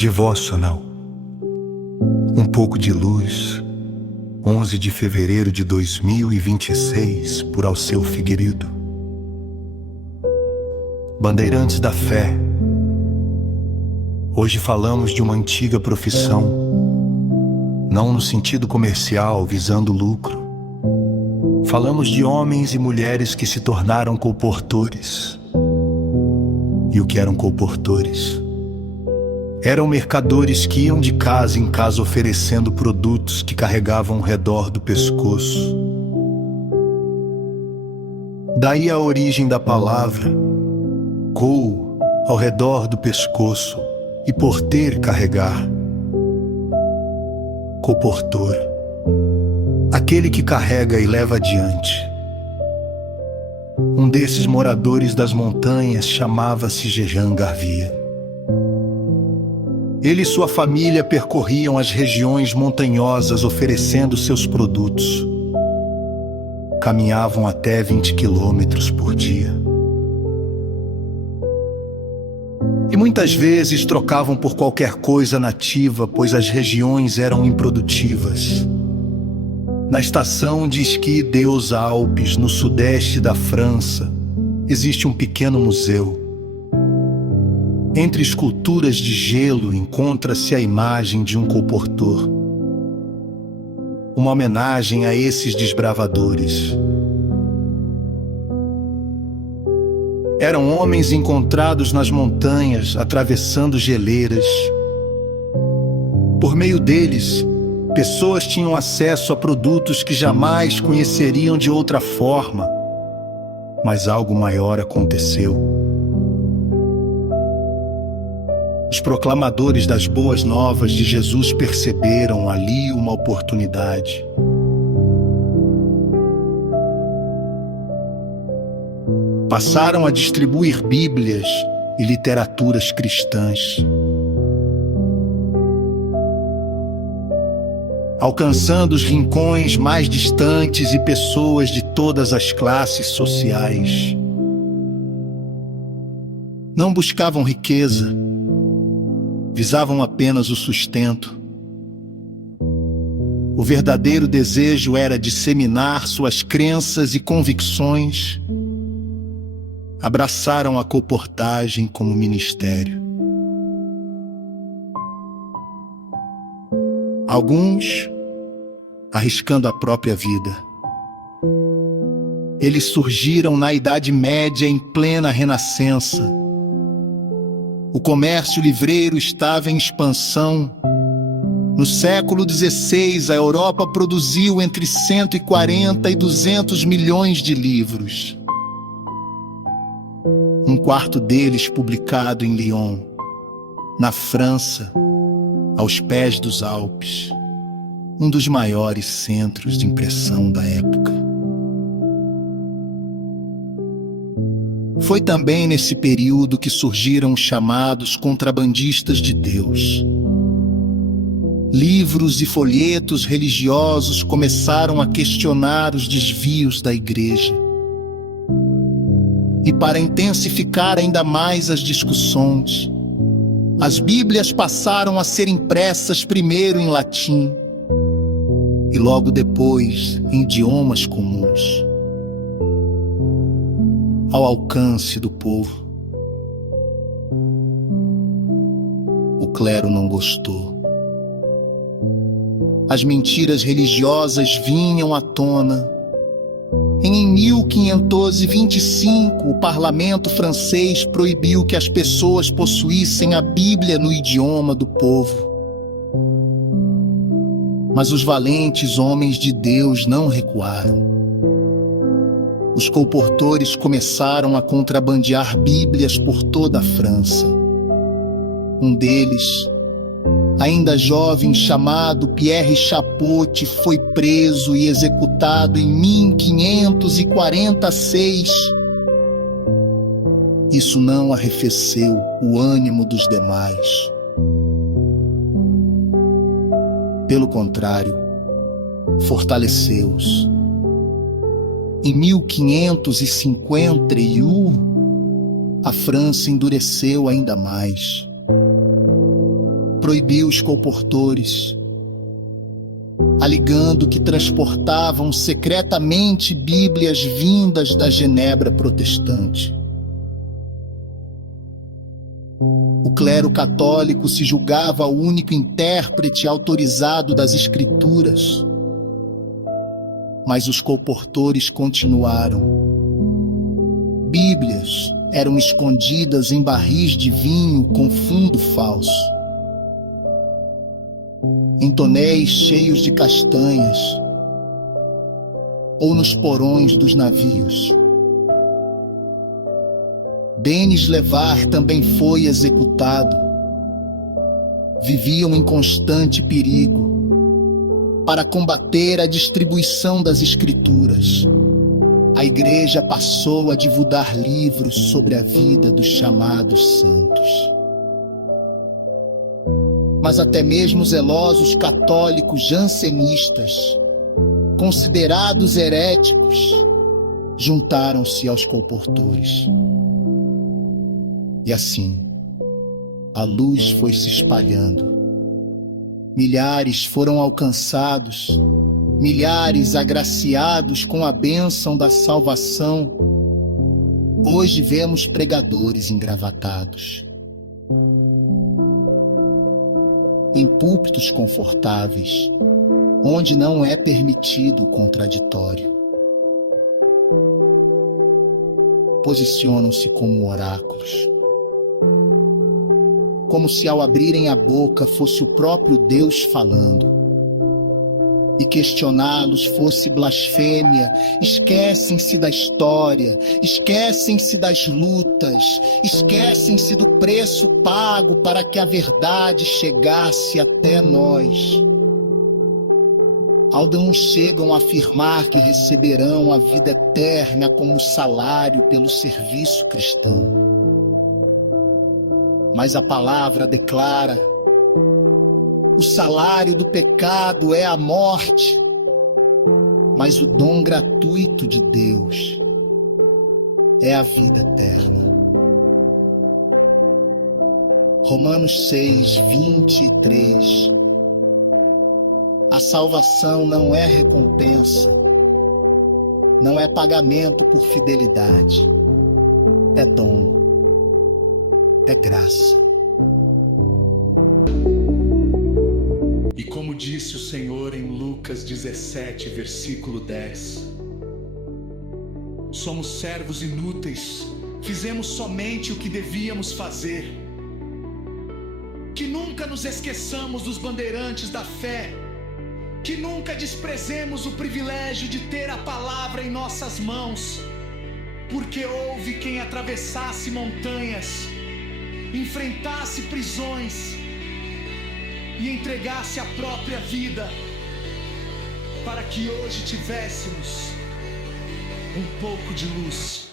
Devocional. Um pouco de luz. 11 de fevereiro de 2026, por Alceu Figueiredo. Bandeirantes da fé. Hoje falamos de uma antiga profissão, não no sentido comercial, visando lucro. Falamos de homens e mulheres que se tornaram colportores. E o que eram colportores? Eram mercadores que iam de casa em casa oferecendo produtos que carregavam ao redor do pescoço. Daí a origem da palavra, col, ao redor do pescoço, e porter, carregar. Colportor, aquele que carrega e leva adiante. Um desses moradores das montanhas chamava-se Jean Garvia. Ele e sua família percorriam as regiões montanhosas oferecendo seus produtos. Caminhavam até 20 quilômetros por dia. E muitas vezes trocavam por qualquer coisa nativa, pois as regiões eram improdutivas. Na estação de esqui Deus Alpes, no sudeste da França, existe um pequeno museu. Entre esculturas de gelo encontra-se a imagem de um colportor. Uma homenagem a esses desbravadores. Eram homens encontrados nas montanhas, atravessando geleiras. Por meio deles, pessoas tinham acesso a produtos que jamais conheceriam de outra forma. Mas algo maior aconteceu. Os proclamadores das boas novas de Jesus perceberam ali uma oportunidade. Passaram a distribuir Bíblias e literaturas cristãs, alcançando os rincões mais distantes e pessoas de todas as classes sociais. Não buscavam riqueza, visavam apenas o sustento. O verdadeiro desejo era disseminar suas crenças e convicções. Abraçaram a colportagem como ministério. Alguns arriscando a própria vida. Eles surgiram na Idade Média em plena Renascença. O comércio livreiro estava em expansão. No século XVI, a Europa produziu entre 140 e 200 milhões de livros. Um quarto deles publicado em Lyon, na França, aos pés dos Alpes, um dos maiores centros de impressão da época. Foi também nesse período que surgiram os chamados contrabandistas de Deus. Livros e folhetos religiosos começaram a questionar os desvios da igreja. E para intensificar ainda mais as discussões, as Bíblias passaram a ser impressas primeiro em latim e logo depois em idiomas comuns, ao alcance do povo. O clero não gostou. As mentiras religiosas vinham à tona. Em 1525, o parlamento francês proibiu que as pessoas possuíssem a Bíblia no idioma do povo. Mas os valentes homens de Deus não recuaram. Os colportores começaram a contrabandear Bíblias por toda a França. Um deles, ainda jovem, chamado Pierre Chapot, foi preso e executado em 1546. Isso não arrefeceu o ânimo dos demais. Pelo contrário, fortaleceu-os. Em 1551, a França endureceu ainda mais. proibiu os colportores, alegando que transportavam secretamente Bíblias vindas da Genebra protestante. O clero católico se julgava o único intérprete autorizado das Escrituras, mas os colportores continuaram. Bíblias eram escondidas em barris de vinho com fundo falso, em tonéis cheios de castanhas, ou nos porões dos navios. Denis Levar também foi executado. Viviam em constante perigo. Para combater a distribuição das Escrituras, a Igreja passou a divulgar livros sobre a vida dos chamados santos. Mas até mesmo zelosos católicos jansenistas, considerados heréticos, juntaram-se aos colportores. E assim, a luz foi se espalhando. Milhares foram alcançados, milhares agraciados com a bênção da salvação. Hoje vemos pregadores engravatados, em púlpitos confortáveis, onde não é permitido o contraditório. Posicionam-se como oráculos, como se ao abrirem a boca fosse o próprio Deus falando. E questioná-los fosse blasfêmia. Esquecem-se da história, esquecem-se das lutas, esquecem-se do preço pago para que a verdade chegasse até nós. Alguns chegam a afirmar que receberão a vida eterna como salário pelo serviço cristão. Mas a palavra declara: o salário do pecado é a morte, mas o dom gratuito de Deus é a vida eterna. Romanos 6, 23. A salvação não é recompensa, não é pagamento por fidelidade, é dom, é graça. E como disse o Senhor em Lucas 17, versículo 10, somos servos inúteis, fizemos somente o que devíamos fazer. Que nunca nos esqueçamos dos bandeirantes da fé, que nunca desprezemos o privilégio de ter a palavra em nossas mãos, porque houve quem atravessasse montanhas, enfrentasse prisões e entregasse a própria vida para que hoje tivéssemos um pouco de luz.